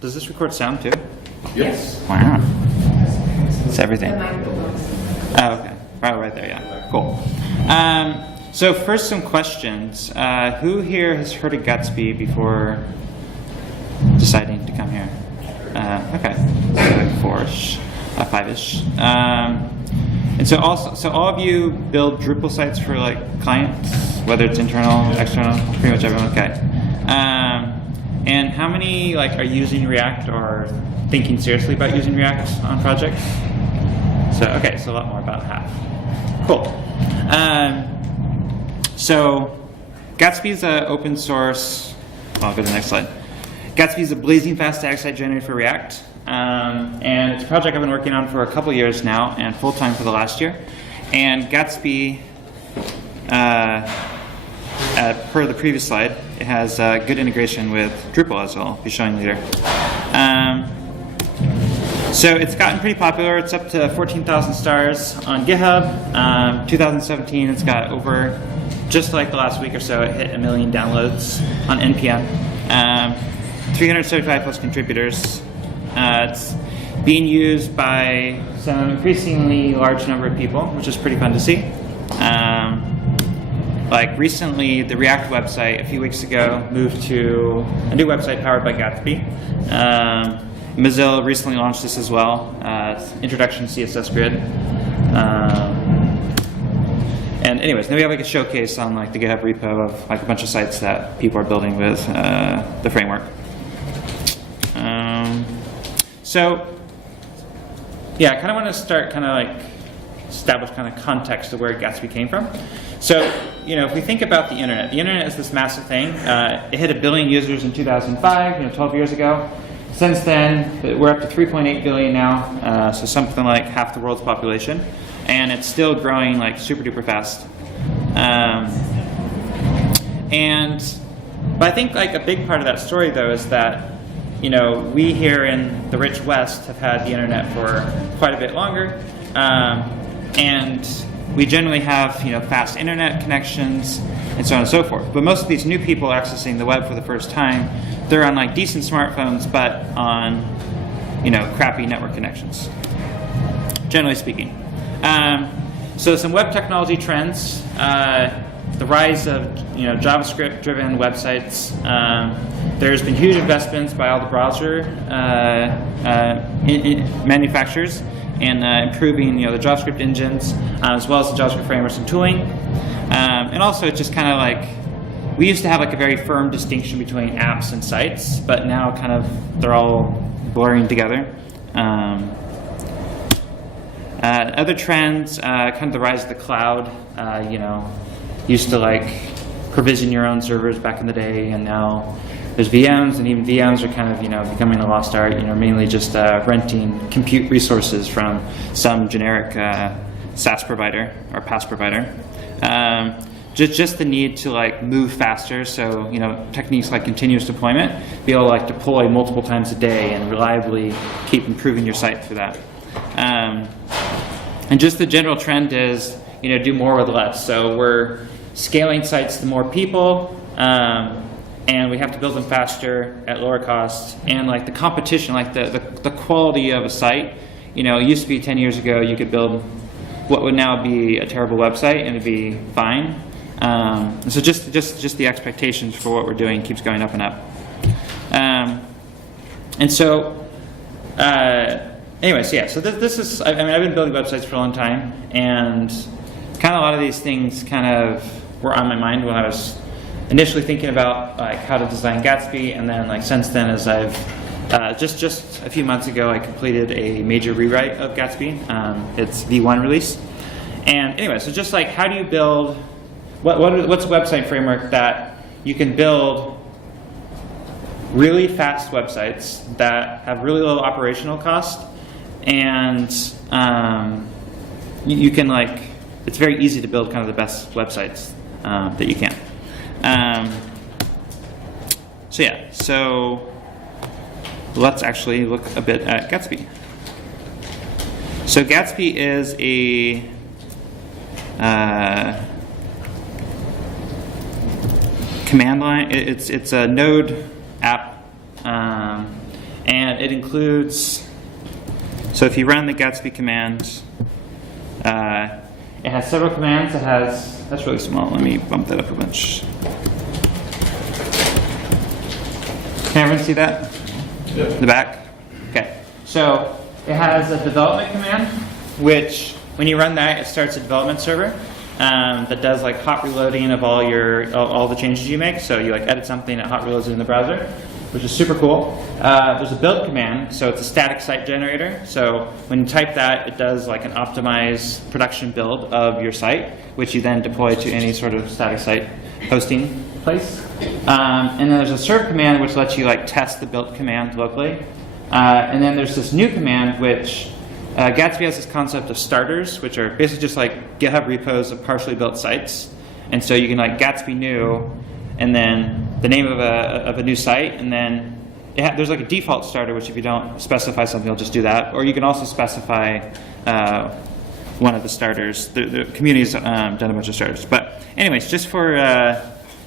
Does this record sound too? Yes. Wow. It's everything. The microphones. Oh, okay. Right there, yeah. Cool. So first some questions. Who here has heard of Gatsby before deciding to come here? Okay. So 4-ish, 5-ish. And so all of you build Drupal sites for like clients, whether it's internal, external, pretty much everyone. Okay. And how many like are using React or thinking seriously about using React on projects? So okay, so a lot more, about half. Cool. So Gatsby is an open source. I'll go to the next slide. Gatsby is a blazing fast static site generator for React, and it's a project I've been working on for a couple years now, and full time for the last year. And Gatsby, per the previous slide, it has good integration with Drupal, as I'll be showing later. So it's gotten pretty popular. It's up to 14,000 stars on GitHub. 2017, it's got over, just like the last week or so, it hit 1 million downloads on NPM. 375 plus contributors. It's being used by some increasingly large number of people, which is pretty fun to see. Like recently, the React website a few weeks ago moved to a new website powered by Gatsby. Mozilla recently launched this as well, introduction to CSS Grid. And anyways, then we have like a showcase on like the GitHub repo of like a bunch of sites that people are building with the framework. So yeah, I kind of want to start kind of like establish kind of context of where Gatsby came from. So, you know, if we think about the internet is this massive thing. It hit 1 billion users in 2005, 12 years ago. Since then, we're up to 3.8 billion now, so something like half the world's population, and it's still growing like super duper fast. But I think like a big part of that story though is that, you know, we here in the rich West have had the internet for quite a bit longer, and we generally have, you know, fast internet connections and so on and so forth. But most of these new people accessing the web for the first time, they're on like decent smartphones, but on, you know, crappy network connections, generally speaking. So some web technology trends, the rise of, you know, JavaScript-driven websites. There's been huge investments by all the browser manufacturers in improving, you know, the JavaScript engines, as well as the JavaScript frameworks and tooling. And also it's just kind of like, we used to have like a very firm distinction between apps and sites, but now kind of they're all blurring together. Other trends, kind of the rise of the cloud. You know, used to like provision your own servers back in the day, and now there's VMs, and even VMs are kind of, you know, becoming a lost art. You know, mainly just renting compute resources from some generic SaaS provider or PaaS provider. Just the need to like move faster, so, you know, techniques like continuous deployment, be able to like deploy multiple times a day and reliably keep improving your site through that. And just the general trend is, you know, do more with less. So we're scaling sites to more people, and we have to build them faster at lower cost. And like the competition, like the quality of a site, you know, it used to be 10 years ago you could build what would now be a terrible website and it'd be fine. So just the expectations for what we're doing keeps going up and up. And so, anyways, yeah, so this is, I mean, I've been building websites for a long time, and kind of a lot of these things kind of were on my mind when I was initially thinking about like how to design Gatsby, and then like since then, as I've just a few months ago, I completed a major rewrite of Gatsby. It's V1 release. And anyway, so just like how do you build, what's a website framework that you can build really fast websites that have really low operational cost, and you can like, it's very easy to build kind of the best websites that you can. So yeah, so let's actually look a bit at Gatsby. So Gatsby is a command line. It's a Node app, and and it includes, so if you run the Gatsby command, it has several commands. It has, that's really small. Let me bump that up a bunch. Can everyone see that? Yeah. The back? Okay. So it has a development command, which when you run that, it starts a development server that does like hot reloading of all the changes you make. So you like edit something, it hot reloads it in the browser, which is super cool. There's a build command, so it's a static site generator. So when you type that, it does like an optimized production build of your site, which you then deploy to any sort of static site hosting place. And then there's a serve command, which lets you like test the build command locally. And then there's this new command, which Gatsby has this concept of starters, which are basically just like GitHub repos of partially built sites. And so you can like Gatsby new, and then the name of a new site, and then there's like a default starter, which if you don't specify something, you'll just do that. Or you can also specify one of the starters. The community's done a bunch of starters. But anyways, just for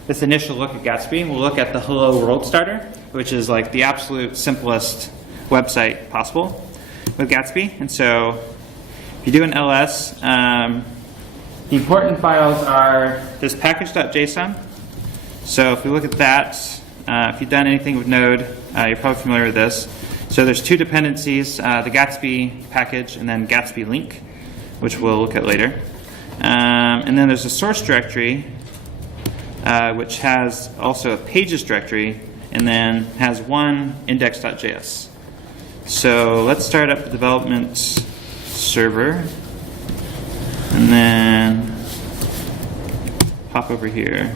this initial look at Gatsby, we'll look at the Hello World starter, which is like the absolute simplest website possible with Gatsby. And so if you do an ls, the important files are this package.json. So if we look at that, if you've done anything with Node, you're probably familiar with this. So there's two dependencies, the Gatsby package and then Gatsby link, which we'll look at later. And then there's a source directory, which has also a pages directory, and then has one index.js. So let's start up the development server, and then hop over here.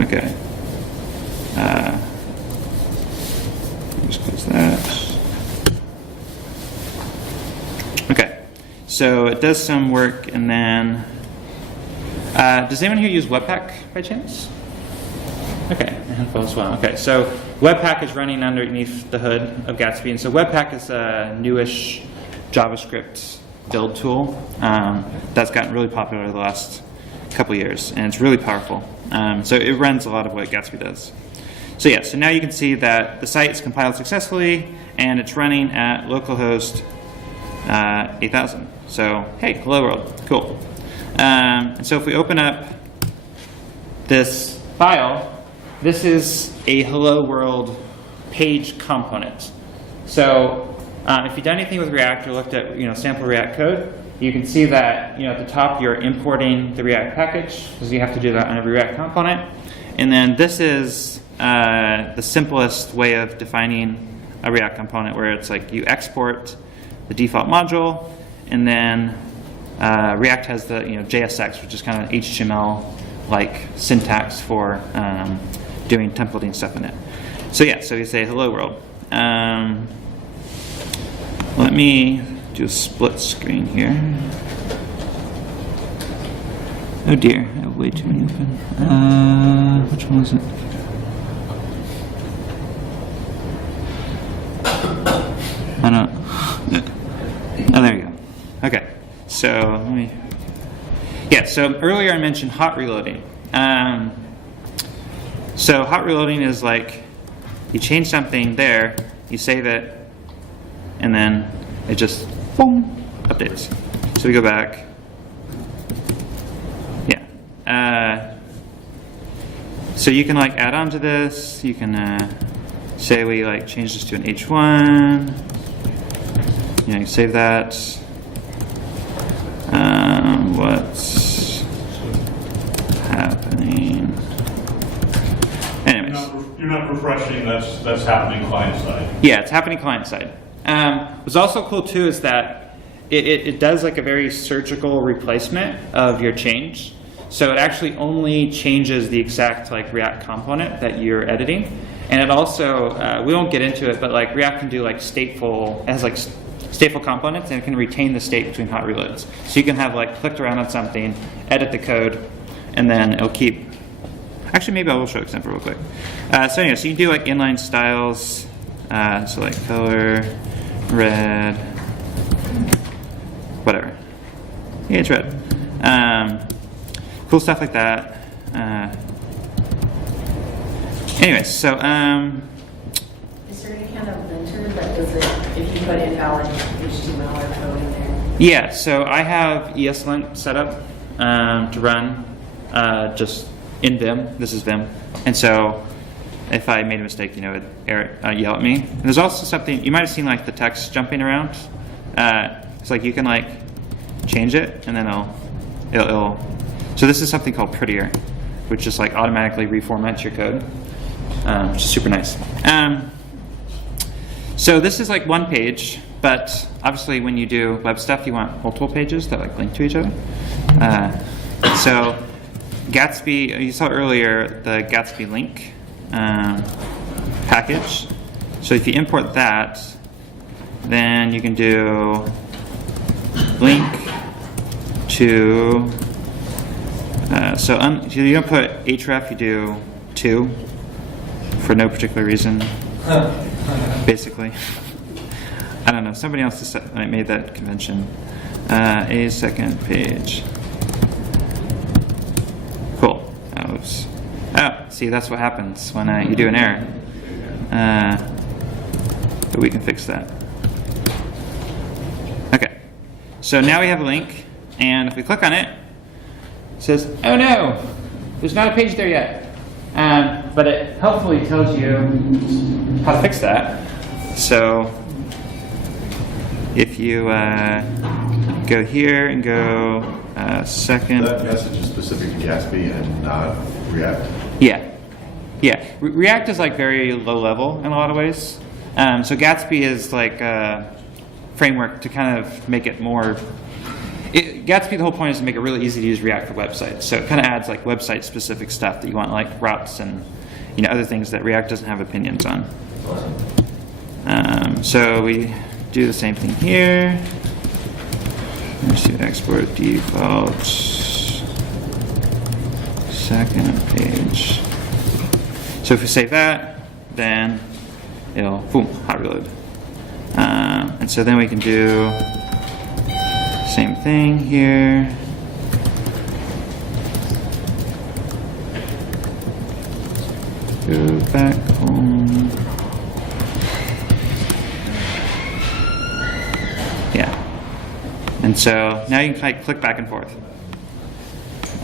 Okay. Just close that. Okay. So it does some work, and then does anyone here use Webpack by chance? Okay, a handful as well. Okay, so Webpack is running underneath the hood of Gatsby, and so Webpack is a newish JavaScript build tool that's gotten really popular over the last couple years, and it's really powerful. So it runs a lot of what Gatsby does. So yeah, so now you can see that the site is compiled successfully, and it's running at localhost 8000. So hey, hello world, cool. And so if we open up this file, this is a hello world page component. So if you've done anything with React or looked at sample React code, you can see that at the top you're importing the React package, because you have to do that on every React component. And then this is the simplest way of defining a React component, where it's like you export the default module, and then React has the JSX, which is kind of HTML-like syntax for doing templating stuff in it. So yeah, so you say hello world. Let me do a split screen here. Oh dear, I have way too many open. Which one is it? I don't. Oh, there you go. Okay, so let me. Yeah, so earlier I mentioned hot reloading. So hot reloading is like you change something there, you save it, and then it just boom, updates. So we go back. Yeah. So you can like add on to this. You can say we like change this to an H1. You save that. What's happening? Anyways. You're not refreshing, that's happening client side. Yeah, it's happening client side. What's also cool too is that it does like a very surgical replacement of your change. So it actually only changes the exact like React component that you're editing. And it also, we won't get into it, but like React can do like stateful, it has like stateful components, and it can retain the state between hot reloads. So you can have like clicked around on something, edit the code, and then it'll keep. Actually, maybe I will show an example real quick. So anyway, so you can do like inline styles, so like color, red, whatever. Yeah, it's red. Cool stuff like that. Anyways, so Is there any kind of linter that does it, if you put invalid HTML or code in there? Yeah, so I have ESLint set up to run just in Vim. This is Vim. And so if I made a mistake, you know, it would yell at me. And there's also something, you might have seen like the text jumping around. It's like you can like change it and then it'll so this is something called Prettier, which just like automatically reformats your code, which is super nice. So this is like one page, but obviously when you do web stuff, you want multiple pages that like link to each other. So Gatsby, you saw earlier the Gatsby link package. So if you import that, then you can do link to, so you don't put href, you do to for no particular reason, basically. I don't know, somebody else made that convention. A second page. Cool. Oops. Oh, see, that's what happens when you do an error. But we can fix that. Okay. So now we have a link, and if we click on it, it says, oh no, there's not a page there yet. But it helpfully tells you how to fix that. So if you go here and go second. That message is specific to Gatsby and not React. Yeah. Yeah. React is like very low level in a lot of ways. So Gatsby is like a framework to kind of make it more. Gatsby, the whole point is to make it really easy to use React for websites. So it kind of adds like website specific stuff that you want, like routes and other things that React doesn't have opinions on. So we do the same thing here. Let's do export default second page. So if we save that, then it'll boom, hot reload. And so then we can do same thing here. Go back home. Yeah. And so now you can like click back and forth.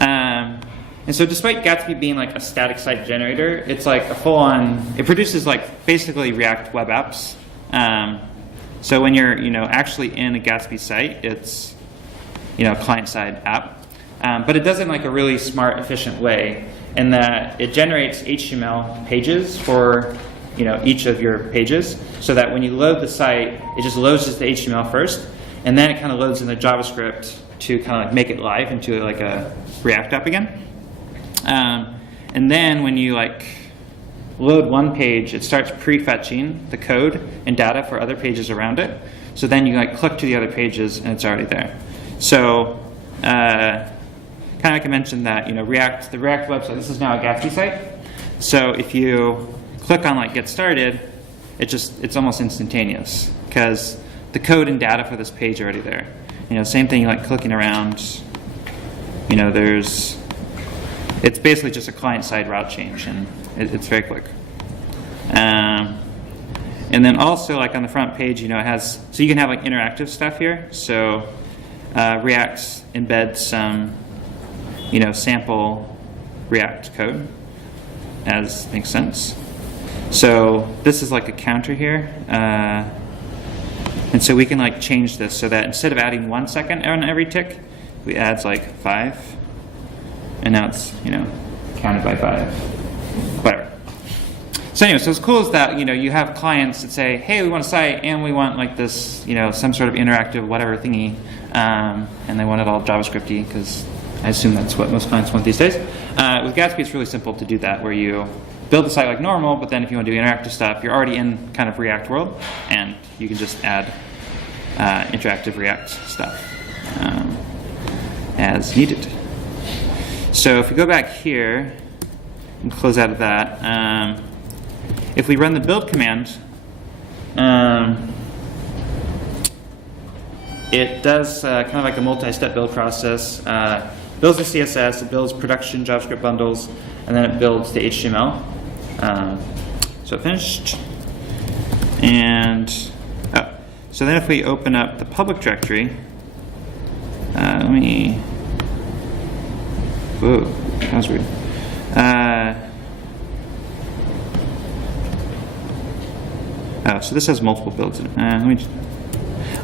And so despite Gatsby being like a static site generator, it's like a full-on, it produces like basically React web apps. So when you're actually in a Gatsby site, it's a client-side app. But it does it in like a really smart, efficient way in that it generates HTML pages for each of your pages, so that when you load the site, it just loads just the HTML first, and then it kind of loads in the JavaScript to kind of like make it live into like a React app again. And then when you like load one page, it starts prefetching the code and data for other pages around it. So then you like click to the other pages and it's already there. So kind of like I mentioned that the React website, this is now a Gatsby site. So if you click on like get started, it's almost instantaneous because the code and data for this page are already there. Same thing like clicking around. It's basically just a client-side route change, and it's very quick. And then also like on the front page, it has, so you can have like interactive stuff here. So React embeds some, sample React code, as makes sense. So this is like a counter here. And so we can like change this so that instead of adding 1 second on every tick, we add like 5. And now it's, counted by 5. Whatever. So anyway, so what's cool is that, you have clients that say, hey, we want a site and we want like this, some sort of interactive whatever thingy. And they want it all JavaScripty because I assume that's what most clients want these days. With Gatsby, it's really simple to do that, where you build the site like normal, but then if you want to do interactive stuff, you're already in kind of React world, and you can just add interactive React stuff as needed. So if we go back here and close out of that, if we run the build command, it does kind of like a multi-step build process. Builds the CSS, it builds production JavaScript bundles, and then it builds the HTML. So finished. And so then if we open up the public directory, let me. Whoa, that was weird. So this has multiple builds in it. Let me just,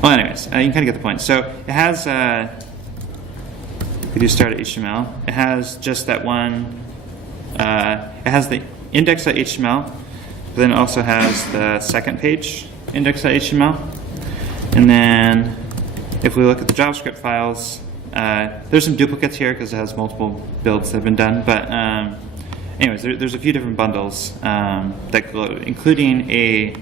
well, anyways, you can kind of get the point. So it has, we do start at HTML. It has just that one, it has the index.html, but then it also has the second page, index.html. And then if we look at the JavaScript files, there's some duplicates here because it has multiple builds that have been done. But anyways, there's a few different bundles that go, including a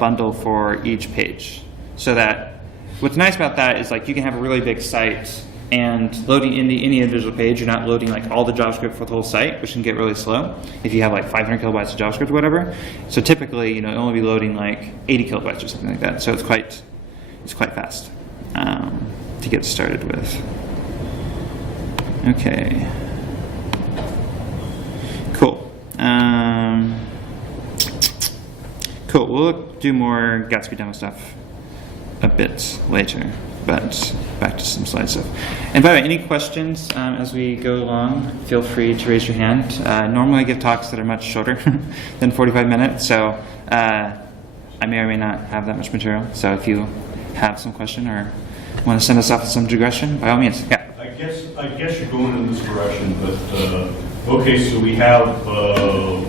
bundle for each page. So that what's nice about that is like you can have a really big site and loading into any individual page, you're not loading like all the JavaScript for the whole site, which can get really slow if you have like 500 kilobytes of JavaScript or whatever. So typically, you know, it'll only be loading like 80 kilobytes or something like that. So it's quite fast to get started with. Okay. Cool. Cool. We'll do more Gatsby demo stuff a bit later, but back to some slide stuff. And by the way, any questions as we go along, feel free to raise your hand. Normally I give talks that are much shorter than 45 minutes, so I may or may not have that much material. So if you have some question or want to send us off with some digression, by all means. Yeah. I guess you're going in this direction, but okay, so we have a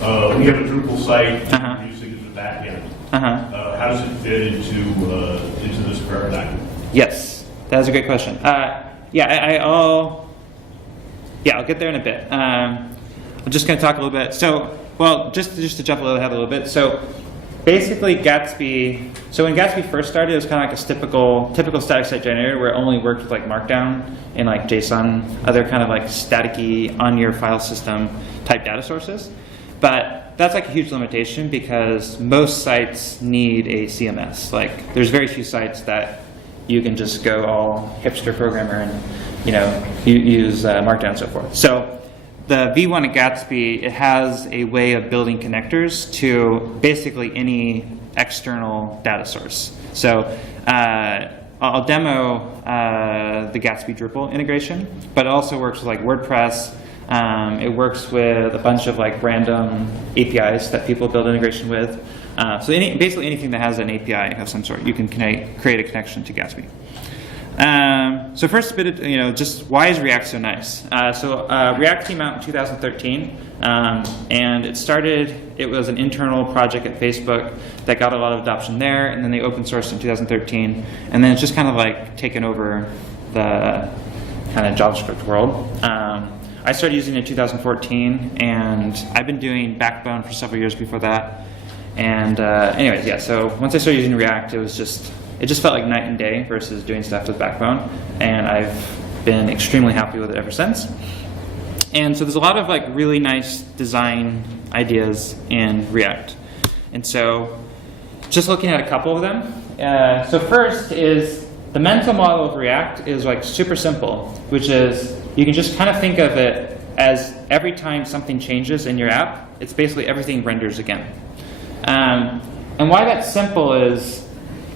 Drupal site using the back end. How does it fit into this paradigm? Yes, that's a great question. I'll get there in a bit. I'm just going to talk a little bit. So, well, just to jump ahead a little bit. So, basically, Gatsby. So when Gatsby first started, it was kind of like a typical static site generator where it only worked with like Markdown and like JSON, other kind of like staticky on your file system type data sources. But that's like a huge limitation because most sites need a CMS. Like, there's very few sites that you can just go all hipster programmer and use Markdown and so forth. So the V1 at Gatsby, it has a way of building connectors to basically any external data source. So I'll demo the Gatsby Drupal integration, but it also works with like WordPress. It works with a bunch of like random APIs that people build integration with. So basically anything that has an API of some sort, you can create a connection to Gatsby. So first a bit of, just why is React so nice? React came out in 2013, and it was an internal project at Facebook that got a lot of adoption there, and then they open sourced in 2013, and then it's just kind of like taken over the kind of JavaScript world. I started using it in 2014, and I've been doing Backbone for several years before that. And anyways, yeah, so once I started using React, it just felt like night and day versus doing stuff with Backbone, and I've been extremely happy with it ever since. And so there's a lot of like really nice design ideas in React. And so just looking at a couple of them. So first is the mental model of React is like super simple, which is you can just kind of think of it as every time something changes in your app, it's basically everything renders again. And why that's simple is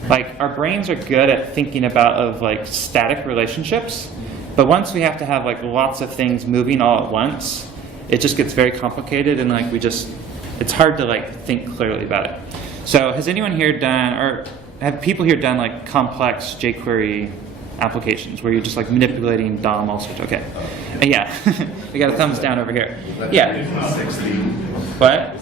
like our brains are good at thinking of like static relationships, but once we have to have like lots of things moving all at once, it just gets very complicated, and like it's hard to like think clearly about it. So has anyone here done, or have people here done like complex jQuery applications where you're just like manipulating DOM, all sorts? Okay. Yeah. We got a thumbs down over here. Yeah. What?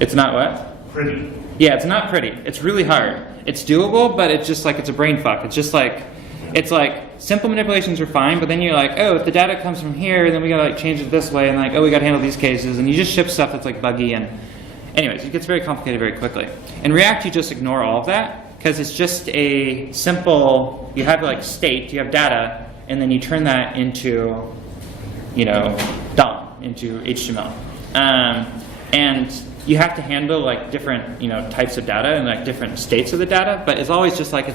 It's not what? Pretty. Yeah, it's not pretty. It's really hard. It's doable, but it's just like it's a brain fuck. It's like simple manipulations are fine, but then you're like, oh, if the data comes from here, then we gotta like change it this way, and like, oh, we gotta handle these cases, and you just ship stuff that's like buggy, and anyways, it gets very complicated very quickly. In React, you just ignore all of that because it's just a simple. You have like state, you have data, and then you turn that into, DOM, into HTML, and you have to handle like different types of data and like different states of the data, but it's always like a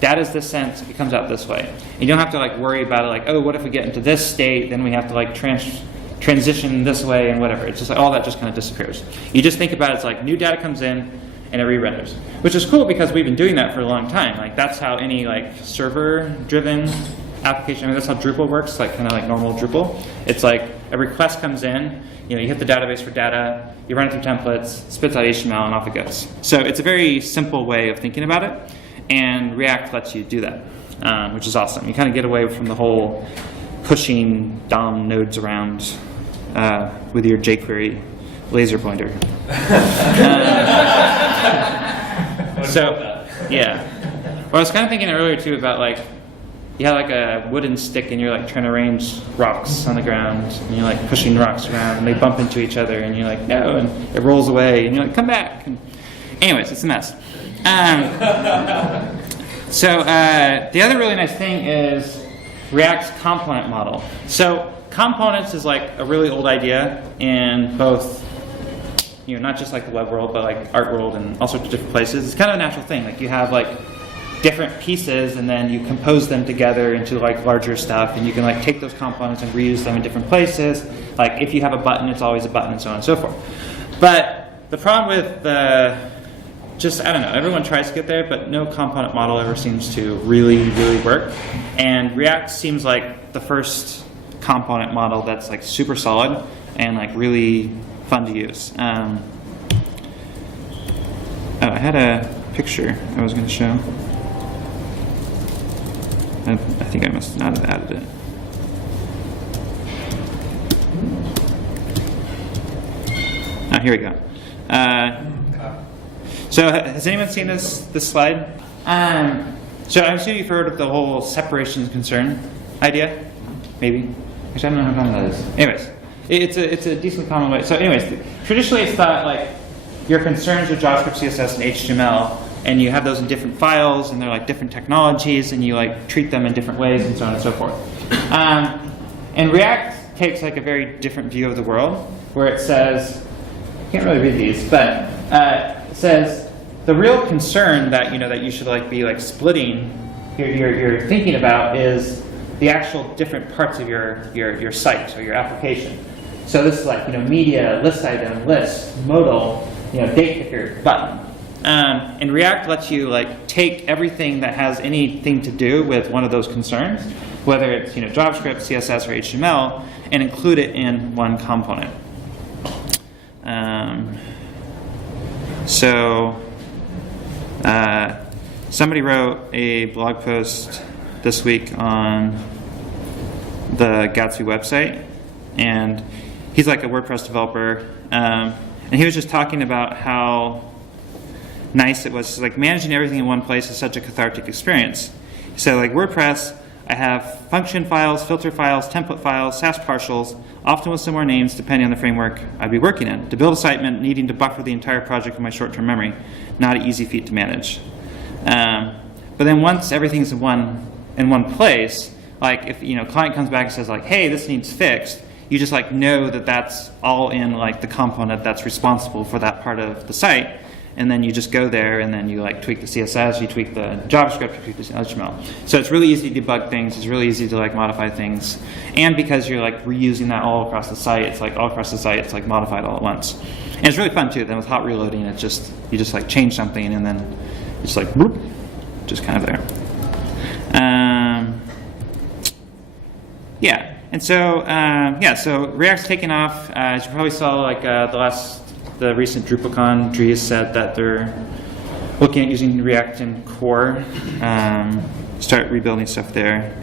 data's this sense, it comes out this way. You don't have to like worry about it like, oh, what if we get into this state, then we have to like transition this way and whatever. It's just like all that just kind of disappears. You just think about it as like new data comes in and it re-renders, which is cool because we've been doing that for a long time. Like that's how any like server-driven application, I mean that's how Drupal works, like kind of like normal Drupal. It's like a request comes in, you know, you hit the database for data, you run it through templates, spits out HTML, and off it goes. So it's a very simple way of thinking about it, and React lets you do that, which is awesome. You kind of get away from the whole pushing DOM nodes around with your jQuery laser pointer. So, yeah. Well, I was kind of thinking earlier too about like, you have like a wooden stick and you're like trying to arrange rocks on the ground and you're like pushing rocks around and they bump into each other and you're like, no, and it rolls away and you're like, come back. And anyways, it's a mess. So the other really nice thing is React's component model. So components is like a really old idea in both, you know, not just like the web world, but like art world and all sorts of different places. It's kind of a natural thing. Like you have like different pieces and then you compose them together into like larger stuff, and you can like take those components and reuse them in different places. Like if you have a button, it's always a button, and so on and so forth. But the problem with just, I don't know, everyone tries to get there, but no component model ever seems to really work. And React seems like the first component model that's like super solid and like really fun to use. Oh, I had a picture I was going to show. I think I must not have added it. Here we go. So has anyone seen this slide? So I'm assuming you've heard of the whole separation concern idea, maybe. Actually, I don't know how common that is. Anyways, it's a decently common way. So anyways, traditionally it's thought like your concerns with JavaScript, CSS, and HTML, and you have those in different files, and they're like different technologies, and you like treat them in different ways, and so on and so forth. And React takes like a very different view of the world, where it says, I can't really read these, but it says the real concern that that you should like be like splitting you're thinking about is the actual different parts of your site or your application. So this is like media, list item, list, modal, date picker, button. And React lets you like take everything that has anything to do with one of those concerns, whether it's JavaScript, CSS, or HTML, and include it in one component. Somebody wrote a blog post this week on the Gatsby website, and he's like a WordPress developer, and he was just talking about how nice it was. Like managing everything in one place is such a cathartic experience. So like WordPress, I have function files, filter files, template files, Sass partials, often with similar names depending on the framework I'd be working in. To build a site meant needing to buffer the entire project in my short-term memory. Not an easy feat to manage. But then once everything's in one place, like if client comes back and says like, hey, this needs fixed, you just like know that that's all in like the component that's responsible for that part of the site. And then you just go there and then you like tweak the CSS, you tweak the JavaScript, you tweak the HTML. So it's really easy to debug things, it's really easy to like modify things. And because you're like reusing that all across the site, it's like all across the site, it's like modified all at once. And it's really fun too. Then with hot reloading, it's just, you just like change something and then it's like, whoop, just kind of there. Yeah, and so, so React's taken off. As you probably saw, like the recent DrupalCon, Dries said that they're looking at using React in core, start rebuilding stuff there.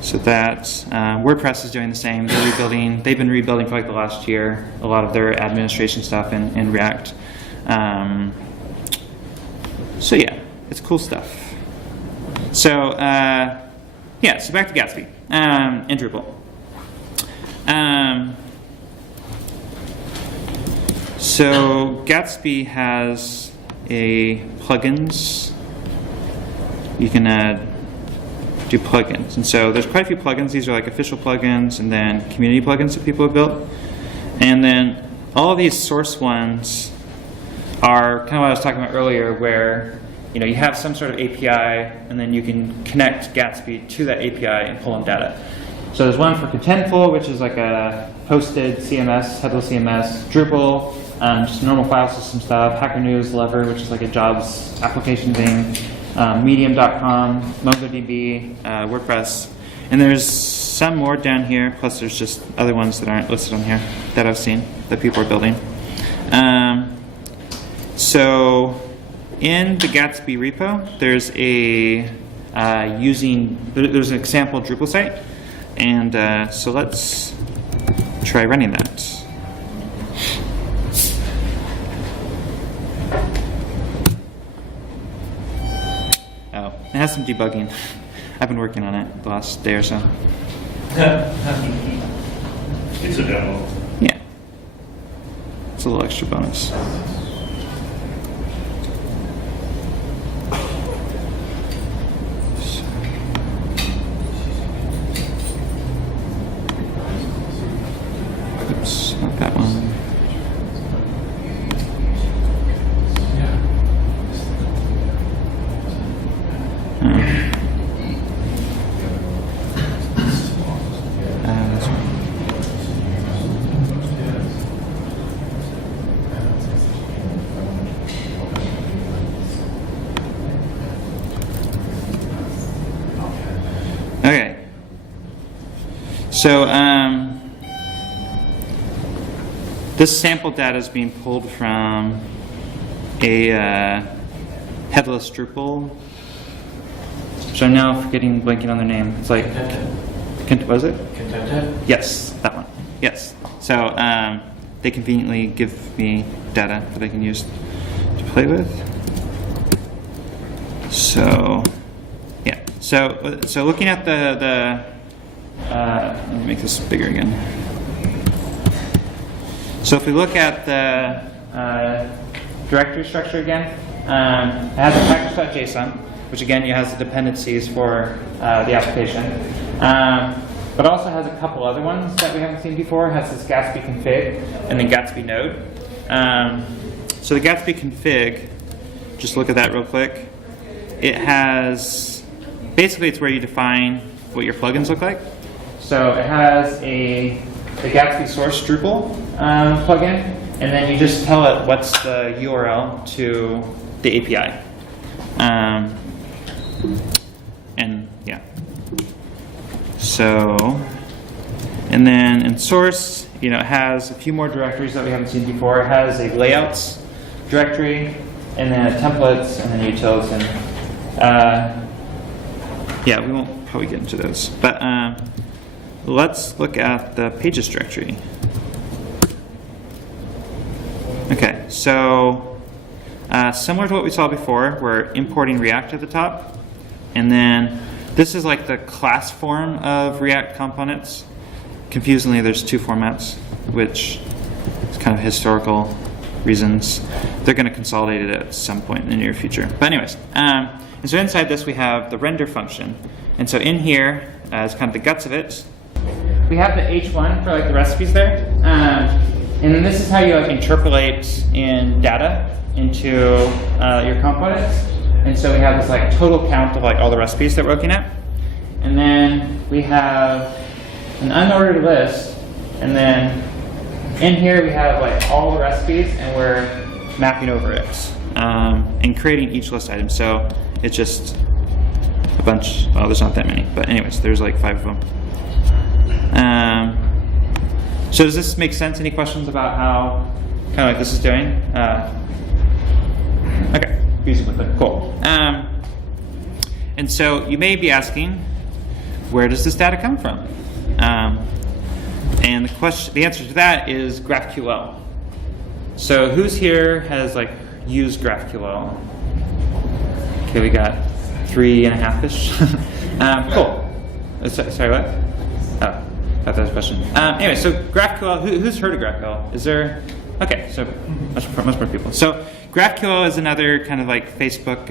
So that WordPress is doing the same. They're rebuilding. They've been rebuilding for like the last year a lot of their administration stuff in React. So yeah, it's cool stuff. So so back to Gatsby and Drupal. So Gatsby has a plugins. You can do plugins, and so there's quite a few plugins. These are like official plugins, and then community plugins that people have built. And then all of these source ones are kind of what I was talking about earlier, where you have some sort of API, and then you can connect Gatsby to that API and pull in data. So there's one for Contentful, which is like a posted CMS, headless CMS, Drupal, just normal file system stuff, Hacker News, Lever, which is like a jobs application thing, Medium.com, MongoDB, WordPress, and there's some more down here, plus there's just other ones that aren't listed on here that I've seen that people are building. So in the Gatsby repo, there's a there's an example Drupal site, and so let's try running that. Oh, it has some debugging. I've been working on it the last day or so. It's a demo. Yeah. It's a little extra bonus. Oops, not that one. That's right. Okay. So, this sample data is being pulled from a Headless Drupal, which I'm now blanking on their name. It's like, was it? Contented? Yes, that one. Yes. So they conveniently give me data that I can use to play with. So, yeah. So looking at let me make this bigger again. So if we look at the directory structure again, it has a package.json, which again has the dependencies for the application, but also has a couple other ones that we haven't seen before. It has this Gatsby config and then Gatsby node. So the Gatsby config, just look at that real quick. It has, basically it's where you define what your plugins look like. So it has the Gatsby source Drupal plugin, and then you just tell it what's the URL to the API. And yeah. So, and then in source, it has a few more directories that we haven't seen before. It has a layouts directory, and then a templates, and then utils, and yeah, we won't probably get into those. But let's look at the pages directory. Okay, so similar to what we saw before, we're importing React at the top, and then this is like the class form of React components. Confusingly, there's two formats, which is kind of historical reasons. They're going to consolidate it at some point in the near future. But anyways, and so inside this we have the render function. And so in here, as kind of the guts of it, we have the H1 for like the recipes there. And then this is how you like interpolate in data into your components. And so we have this like total count of like all the recipes that we're looking at. And then we have an unordered list. And then in here we have like all the recipes, and we're mapping over it and creating each list item. So it's just a bunch. Well, there's not that many, but anyways, there's like 5 of them. So does this make sense? Any questions about how kind of like this is doing? Okay, easy with it. Cool. And so you may be asking, where does this data come from? And the answer to that is GraphQL. So who's here has like used GraphQL? Okay, we got 3.5-ish. Cool. Sorry, what? Oh, I thought that was a question. Anyway, so GraphQL, who's heard of GraphQL? Is there? Okay, so much more people. So GraphQL is another kind of like Facebook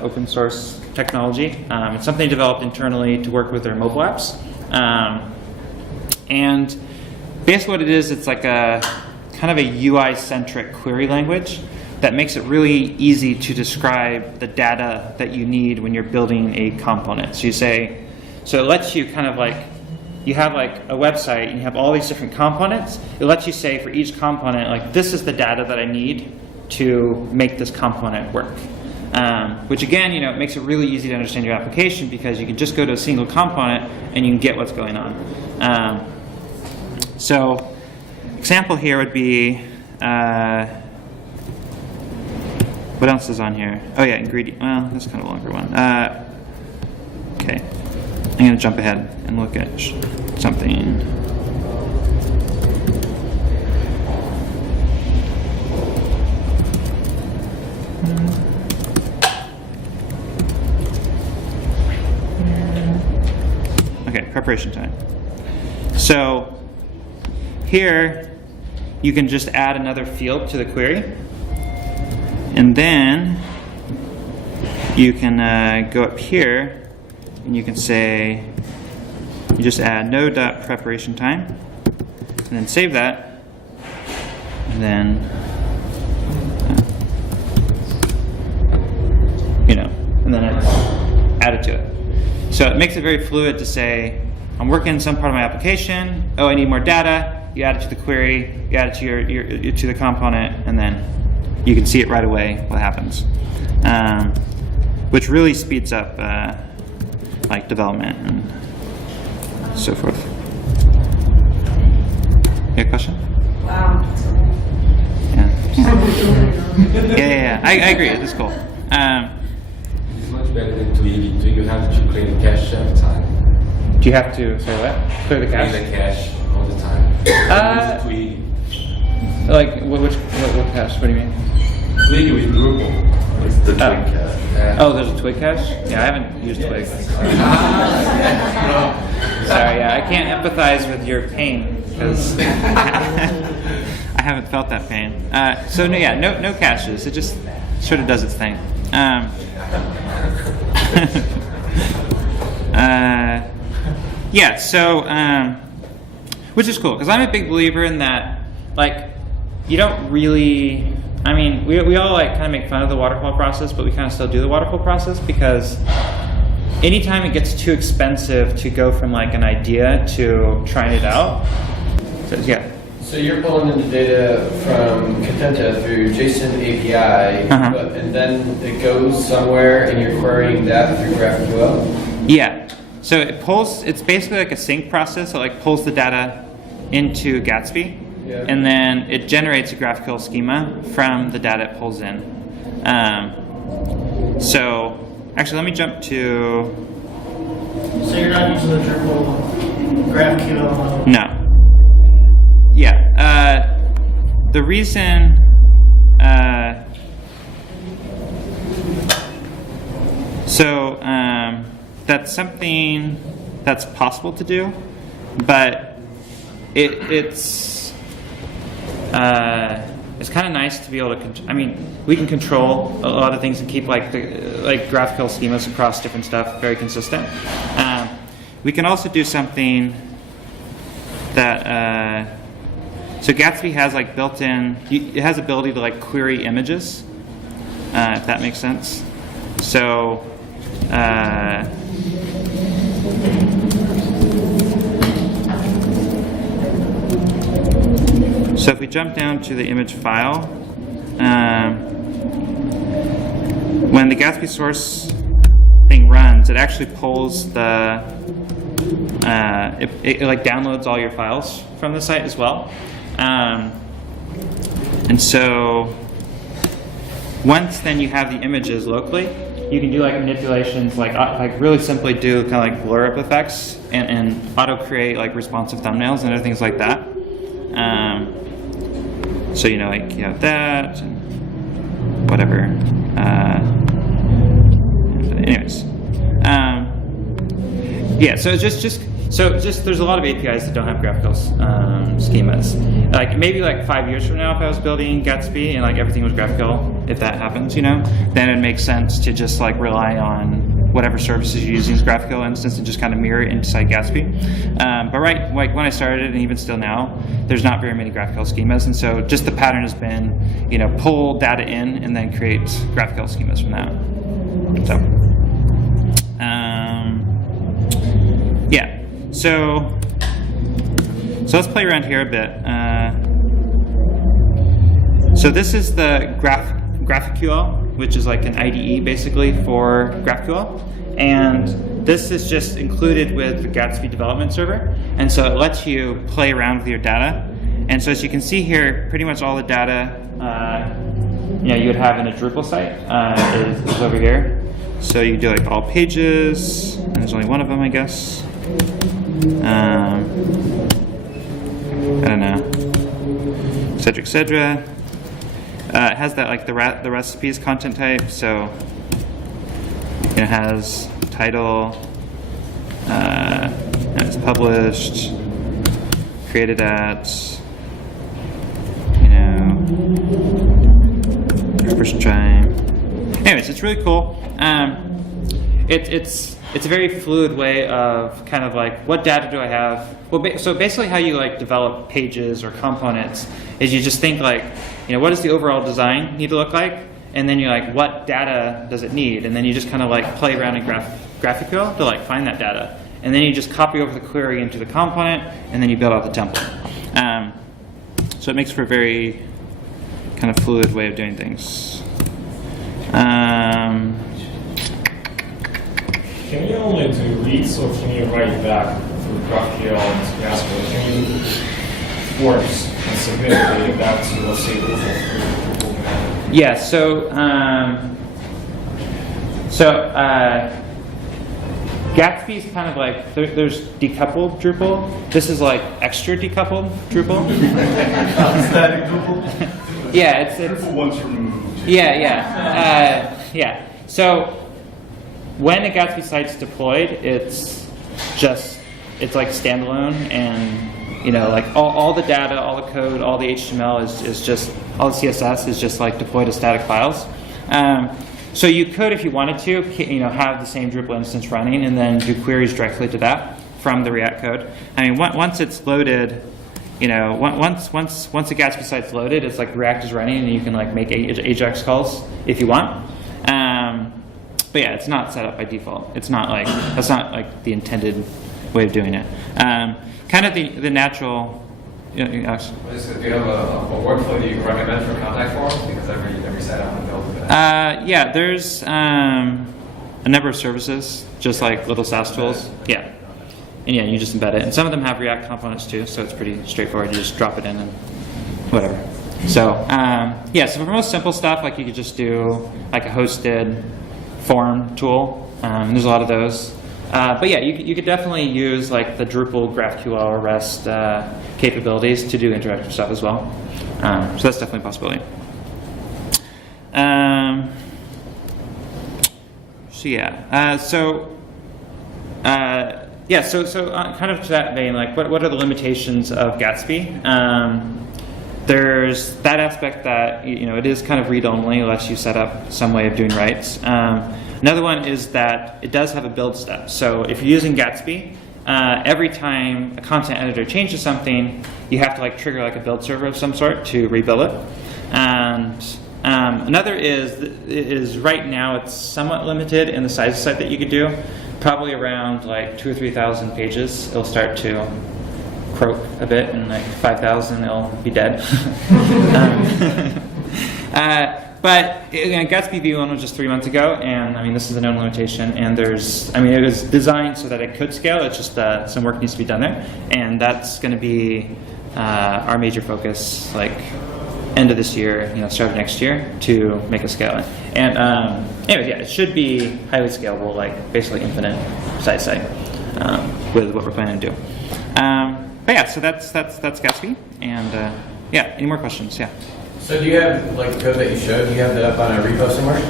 open source technology. It's something developed internally to work with their mobile apps. And basically what it is, it's like a kind of a UI-centric query language that makes it really easy to describe the data that you need when you're building a component. So you say, so it lets you kind of like you have like a website and you have all these different components, it lets you say for each component, like this is the data that I need to make this component work. Which again, you know, it makes it really easy to understand your application because you can just go to a single component and you can get what's going on. So, example here would be, what else is on here? Oh yeah, ingredient. Well, that's kind of a longer one. Okay, I'm going to jump ahead and look at something. Okay, preparation time. So here you can just add another field to the query, and then you can go up here and you can say, you just add no.preparation time and then save that, and then you know, and then it's added to it. So it makes it very fluid to say, I'm working in some part of my application, oh, I need more data, you add it to the query, you add it to your to the component, and then you can see it right away what happens. Which really speeds up like development and so forth. You have a question? Wow. Yeah. I agree, this is cool. It's much better than Twig. Twig, you have to clean the cache every time. Do you have to, sorry what? Clear the cache? Clean the cache all the time. Use Twig. Like, what cache? What do you mean? Twig with Drupal. It's the twig cat. Oh, there's a Twig cache? Yeah, I haven't used Twig. Sorry, yeah, I can't empathize with your pain because I haven't felt that pain. So no, yeah, no caches. It just sort of does its thing. Yeah, so which is cool because I'm a big believer in that. Like, you don't really. I mean, we all like kind of make fun of the waterfall process, but we kind of still do the waterfall process because anytime it gets too expensive to go from like an idea to trying it out. So, yeah. So you're pulling in the data from Contenta through JSON API, and then it goes somewhere and you're querying that through GraphQL? Yeah. So it pulls, it's basically like a sync process. So it like pulls the data into Gatsby, and then it generates a GraphQL schema from the data it pulls in. So actually, let me jump to. So you're not using the Drupal GraphQL? No. Yeah. The reason. That's something that's possible to do, but it's kind of nice to be able to. I mean, we can control a lot of things and keep like GraphQL schemas across different stuff very consistent. We can also do something that. So Gatsby has like built-in. It has ability to like query images, if that makes sense. So. So if we jump down to the image file, when the Gatsby source thing runs, it actually pulls the, it like downloads all your files from the site as well. And so once then you have the images locally, you can do like manipulations, like really simply do kind of like blur up effects and auto create like responsive thumbnails and other things like that. So you know, like you have that and whatever. Anyways, yeah. So just there's a lot of APIs that don't have GraphQL schemas. Like maybe like 5 years from now, if I was building Gatsby and like everything was GraphQL, if that happens, you know, then it makes sense to just like rely on whatever services you're using as GraphQL instance and just kind of mirror it inside Gatsby. But right, like when I started and even still now, there's not very many GraphQL schemas, and so just the pattern has been, you know, pull data in and then create GraphQL schemas from that. So, yeah. So So let's play around here a bit. So this is the GraphQL, which is like an IDE basically for GraphQL. And this is just included with the Gatsby development server. And so it lets you play around with your data. And so as you can see here, pretty much all the data you would have in a Drupal site is over here. So you do like all pages, and there's only one of them, I guess. I don't know, et cetera, et cetera. It has that like the recipes content type, so it has title, and it's published, created at, first time. Anyways, it's really cool. It's a very fluid way of kind of like, what data do I have? Well, so basically how you like develop pages or components is you just think like, what does the overall design need to look like? And then you're like, what data does it need? And then you just kind of like play around in GraphQL to like find that data. And then you just copy over the query into the component, and then you build out the template. So it makes for a very kind of fluid way of doing things. Can you only do reads, or can you write back through GraphQL and Gatsby? Can you force and submit data back to, let's say, Drupal? Yeah. So Gatsby is kind of like there's decoupled Drupal. This is like extra decoupled Drupal. Static Drupal? Yeah, it's Drupal once removed. Yeah. So when a Gatsby site's deployed, it's like standalone, and like all the data, all the code, all the HTML is just, all the CSS is just like deployed as static files. So you could, if you wanted to, have the same Drupal instance running and then do queries directly to that from the React code. I mean, once it's loaded, once the Gatsby site's loaded, it's like React is running, and you can like make AJAX calls if you want. But yeah, it's not set up by default. It's not like, that's not like the intended way of doing it. Kind of the natural. Do you have a workflow that you recommend for contact forms? Because every site I want to build that. Yeah, there's a number of services, just like little SaaS tools. Yeah. And yeah, you just embed it. And some of them have React components too, so it's pretty straightforward. You just drop it in and whatever. So yeah, so for most simple stuff, like you could just do like a hosted form tool. There's a lot of those. But yeah, you could definitely use like the Drupal, GraphQL, or REST capabilities to do interactive stuff as well. So that's definitely a possibility. So yeah, so kind of to that vein, like what are the limitations of Gatsby? There's that aspect that it is kind of read-only unless you set up some way of doing writes. Another one is that it does have a build step. So if you're using Gatsby, every time a content editor changes something, you have to like trigger like a build server of some sort to rebuild it. And another is right now it's somewhat limited in the size of site that you could do. Probably around like 2,000 or 3,000 pages, it'll start to croak a bit, and like 5,000, it'll be dead. But Gatsby V1 was just 3 months ago, and I mean this is a known limitation. And it was designed so that it could scale. It's just some work needs to be done there, and that's going to be our major focus, like end of this year, start of next year, to make it scale. And anyways, yeah, it should be highly scalable, like basically infinite size site with what we're planning to do. But yeah, so that's Gatsby, and yeah, any more questions? Yeah. So do you have like code that you showed? Do you have that up on a repo somewhere?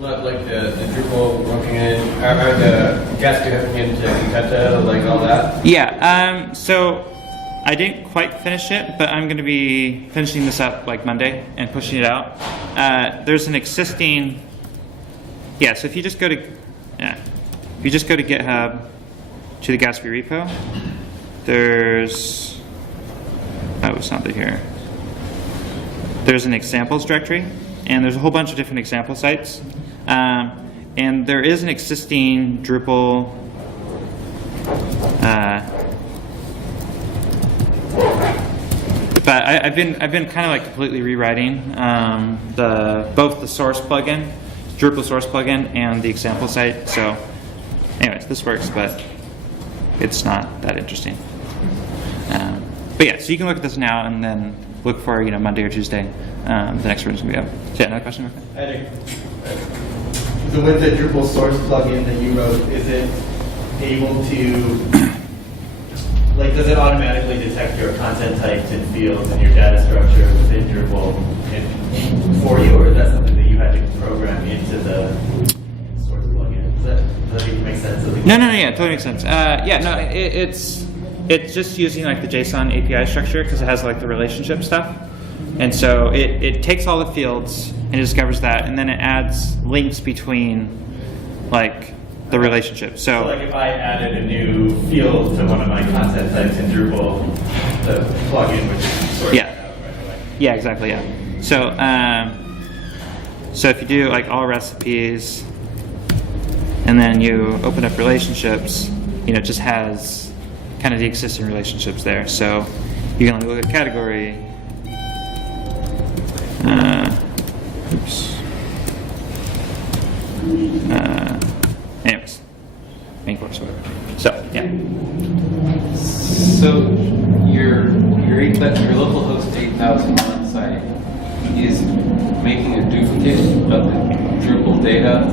Like the Drupal hooking in, or the Gatsby hooking into Contenta, like all that? Yeah. So I didn't quite finish it, but I'm going to be finishing this up like Monday and pushing it out. There's an existing. Yeah. So if you just go to GitHub to the Gatsby repo, there's it's not here. There's an examples directory, and there's a whole bunch of different example sites. And there is an existing Drupal but I've been kind of like completely rewriting both the source plugin, Drupal source plugin, and the example site. So, anyways, this works, but it's not that interesting. But yeah, so you can look at this now and then look for Monday or Tuesday. The next version's gonna be up. So yeah, another question? So with the Drupal source plugin that you wrote, is it able to, like, does it automatically detect your content types and fields and your data structure within Drupal for you, or is that something that you had to program into the source plugin? Does that make sense? No, yeah, totally makes sense. Yeah, no, it's just using like the JSON API structure because it has like the relationship stuff. And so it takes all the fields and it discovers that, and then it adds links between like the relationship. So like if I added a new field to one of my content types in Drupal, the plugin would sort that out right away. Yeah, exactly, yeah. So so if you do like all recipes and then you open up relationships, it just has kind of the existing relationships there. So you can look at category. Oops. Anyways, main course, whatever. So yeah. So your local host 8001 site is making a duplicate of the Drupal data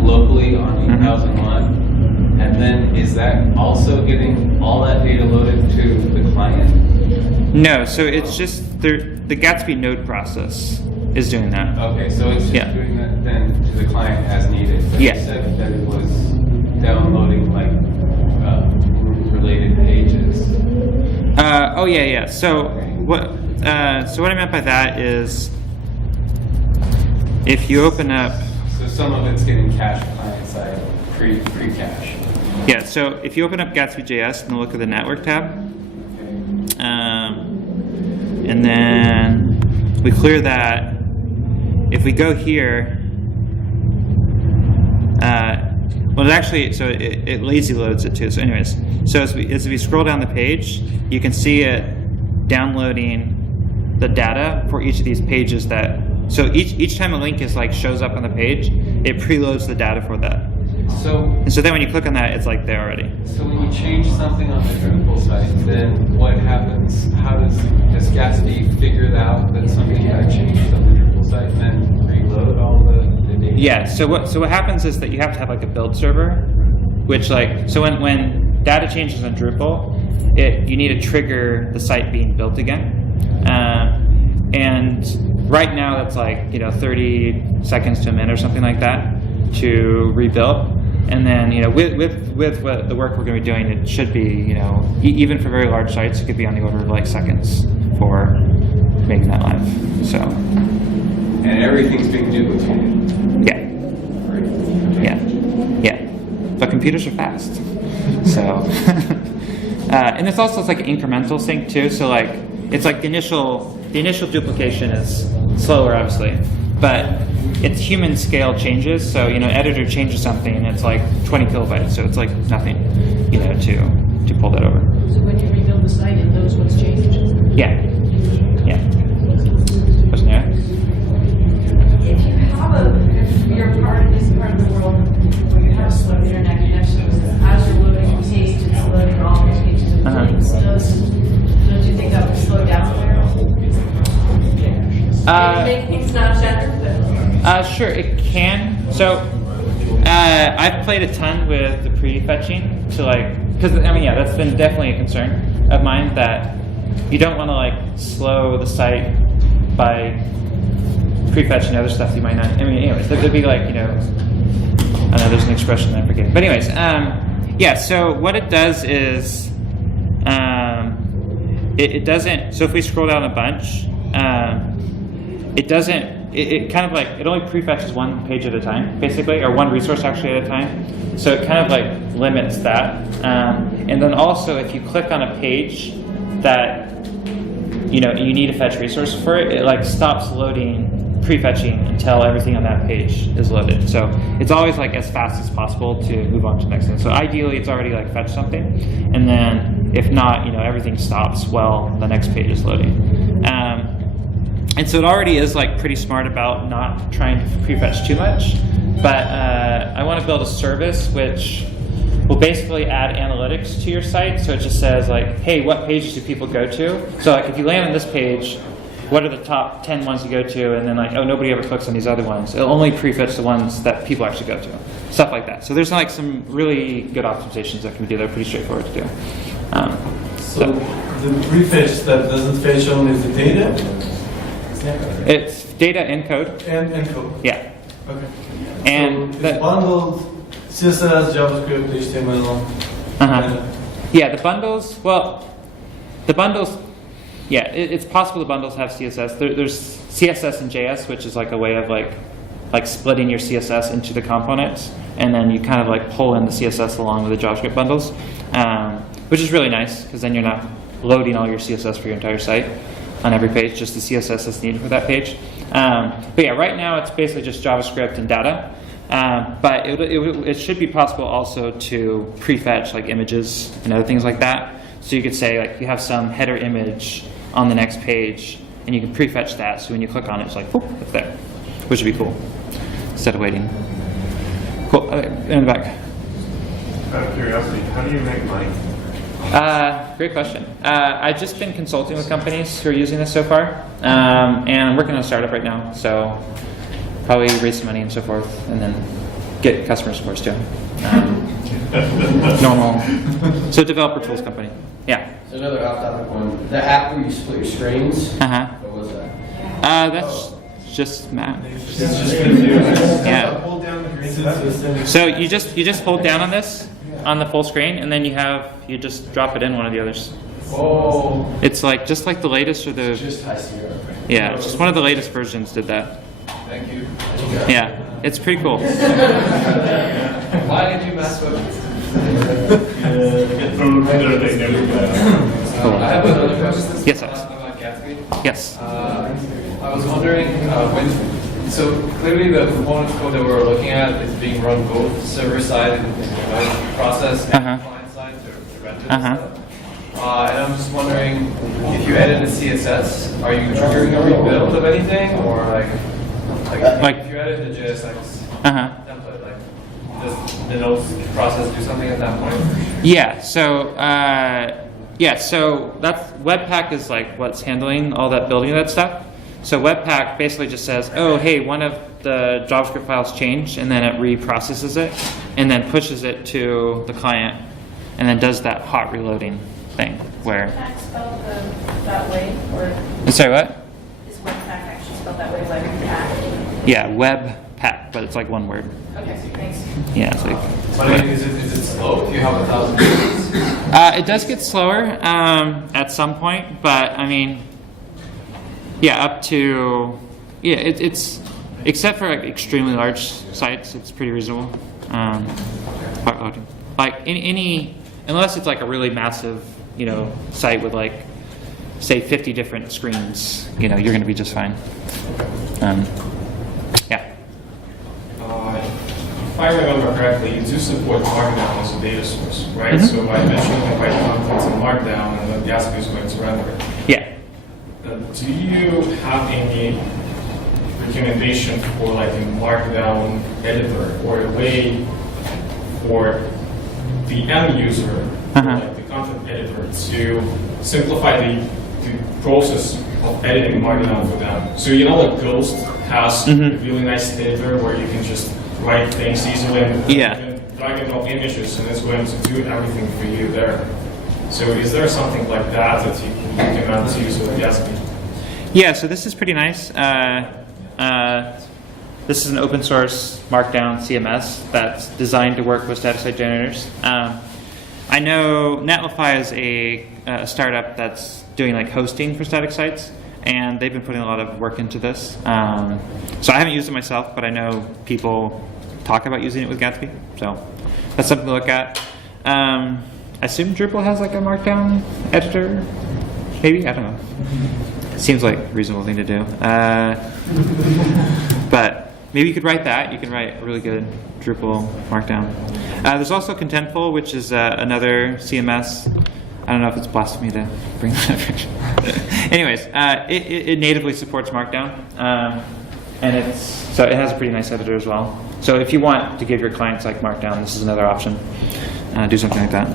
locally on 8001, and then is that also getting all that data loaded to the client? No, so it's just the Gatsby node process is doing that. Okay, so it's just doing that then to the client as needed. But you said that it was downloading like related pages. Oh yeah. So what I meant by that is if you open up. So some of it's getting cached client side pre-cache. Yeah. So if you open up GatsbyJS and look at the network tab, and then we clear that. If we go here, well, it lazy loads it too. So anyways, so as we scroll down the page, you can see it downloading the data for each of these pages so each time a link is like shows up on the page, it preloads the data for that. And so then when you click on that, it's like there already. So when you change something on the Drupal site, then what happens? How does Gatsby figure out that something got changed on the Drupal site and then reload all the data? Yeah. So what happens is that you have to have like a build server, which so when data changes on Drupal, you need to trigger the site being built again. And right now that's like 30 seconds to a minute or something like that to rebuild. And then, with what the work we're going to be doing, it should be, even for very large sites, it could be on the order of like seconds for making that live. So. And everything's being duplicated. Yeah. But computers are fast. So. And it's like incremental sync too. So like, it's like the initial duplication is slower, obviously, but it's human scale changes. So editor changes something, and it's like 20 kilobytes. So it's like nothing, to pull that over. So when you rebuild the site, it knows what's changed? Yeah. Question there? If you're part of this part of the world where you have slow internet connections, as you're loading pages, it's loading all those pages and links. Don't you think that would slow down there? Make things not better? Sure, it can. So I've played a ton with the prefetching to because that's been definitely a concern of mine, that you don't want to slow the site by prefetching other stuff you might not. Anyways, there'd be I don't know, there's an expression that I forget. But anyways, yeah. So what it does is it doesn't. So if we scroll down a bunch, it doesn't. It kind of it only prefetches one page at a time, basically, or one resource actually at a time. So it kind of limits that. And then also, if you click on a page that you need to fetch resources for it, it stops loading prefetching until everything on that page is loaded. So it's always as fast as possible to move on to the next thing. So ideally, it's already fetched something, and then if not, everything stops while the next page is loading. And so it already is like pretty smart about not trying to prefetch too much. But I want to build a service which will basically add analytics to your site. So it just says like, hey, what pages do people go to? So like if you land on this page, what are the top 10 ones you go to? And then like, oh, nobody ever clicks on these other ones. It'll only prefetch the ones that people actually go to. Stuff like that. So there's like some really good optimizations that can be do. They're pretty straightforward to do. So the prefetch that doesn't fetch only the data? It's data and code. And code? Yeah. Okay. And so it's bundled CSS, JavaScript, HTML. Yeah, the bundles, well, the bundles, yeah, it's possible the bundles have CSS. There's CSS and JS, which is like a way of like splitting your CSS into the components, and then you kind of like pull in the CSS along with the JavaScript bundles, which is really nice because then you're not loading all your CSS for your entire site on every page, just the CSS that's needed for that page. But yeah, right now it's basically just JavaScript and data. But it should be possible also to prefetch like images and other things like that. So you could say like you have some header image on the next page, and you can prefetch that. So when you click on it, it's like, whoop, it's there, which would be cool instead of waiting. Cool. In the back. Out of curiosity, how do you make money? Great question. I've just been consulting with companies who are using this so far, and I'm working on a startup right now, so probably raise some money and so forth, and then get customers, of course, too. Normal. So developer tools company. Yeah. So another off-topic one. The app where you split your screens. What was that? That's just Matt. It's just confusing. Yeah. Hold down the green. So you just hold down on this on the full screen, and then you just drop it in one of the others. Oh. It's like just like the latest or the. Just high zero. Yeah, just one of the latest versions did that. Thank you. Yeah, it's pretty cool. Why did you mess with Cool. I have another question. Yes, Alex. About Gatsby. Yes. I was wondering so clearly the component code that we're looking at is being run both server side and process and client side to render this stuff. And I'm just wondering if you edit a CSS, are you triggering a rebuild of anything, or like if you edit the JSX template, like does the nodes process do something at that point? Yeah. So that's Webpack is like what's handling all that building of that stuff. So Webpack basically just says, oh, hey, one of the JavaScript files changed, and then it reprocesses it, and then pushes it to the client, and then does that hot reloading thing where. Is Webpack spelled that way, or Sorry, what? is Webpack actually spelled that way? Webpack. Yeah, Webpack, but it's like one word. Okay, thanks. Yeah, it's like. But I mean, is it slow if you have 1,000 pages? It does get slower at some point, but I mean, yeah, up to it's except for like extremely large sites, it's pretty reasonable. Like any unless it's like a really massive, site with like say 50 different screens, you're going to be just fine. Yeah. If I remember correctly, you do support Markdown as a data source, right? So I mentioned you can write content in Markdown, and then Gatsby is going to render it. Yeah. Do you have any recommendation for like a Markdown editor or a way for the end user, like the content editor, to simplify the process of editing Markdown for them? So like Ghost has a really nice editor where you can just write things easily and drag and drop images, and it's going to do everything for you there. So is there something like that that you can recommend to use with Gatsby? Yeah, so this is pretty nice. This is an open source Markdown CMS that's designed to work with static site generators. I know Netlify is a startup that's doing like hosting for static sites, and they've been putting a lot of work into this. So I haven't used it myself, but I know people talk about using it with Gatsby, so that's something to look at. I assume Drupal has like a Markdown editor, maybe? I don't know. It seems like a reasonable thing to do. But maybe you could write that. You can write a really good Drupal Markdown. There's also Contentful, which is another CMS I don't know if it's blasphemy to bring that up. Anyways, it natively supports Markdown, and so it has a pretty nice editor as well. So if you want to give your clients like Markdown, this is another option. Do something like that.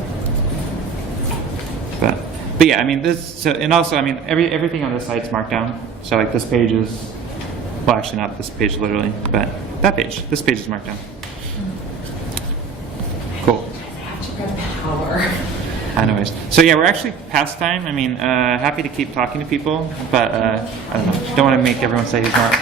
But yeah, I mean and also I mean everything on this site's Markdown. So like this page is, well, actually not this page literally, but that page. This page is Markdown. Cool. Power. Anyways, so yeah, we're actually past time. I mean, happy to keep talking to people, but I don't know. Don't want to make everyone say he's not.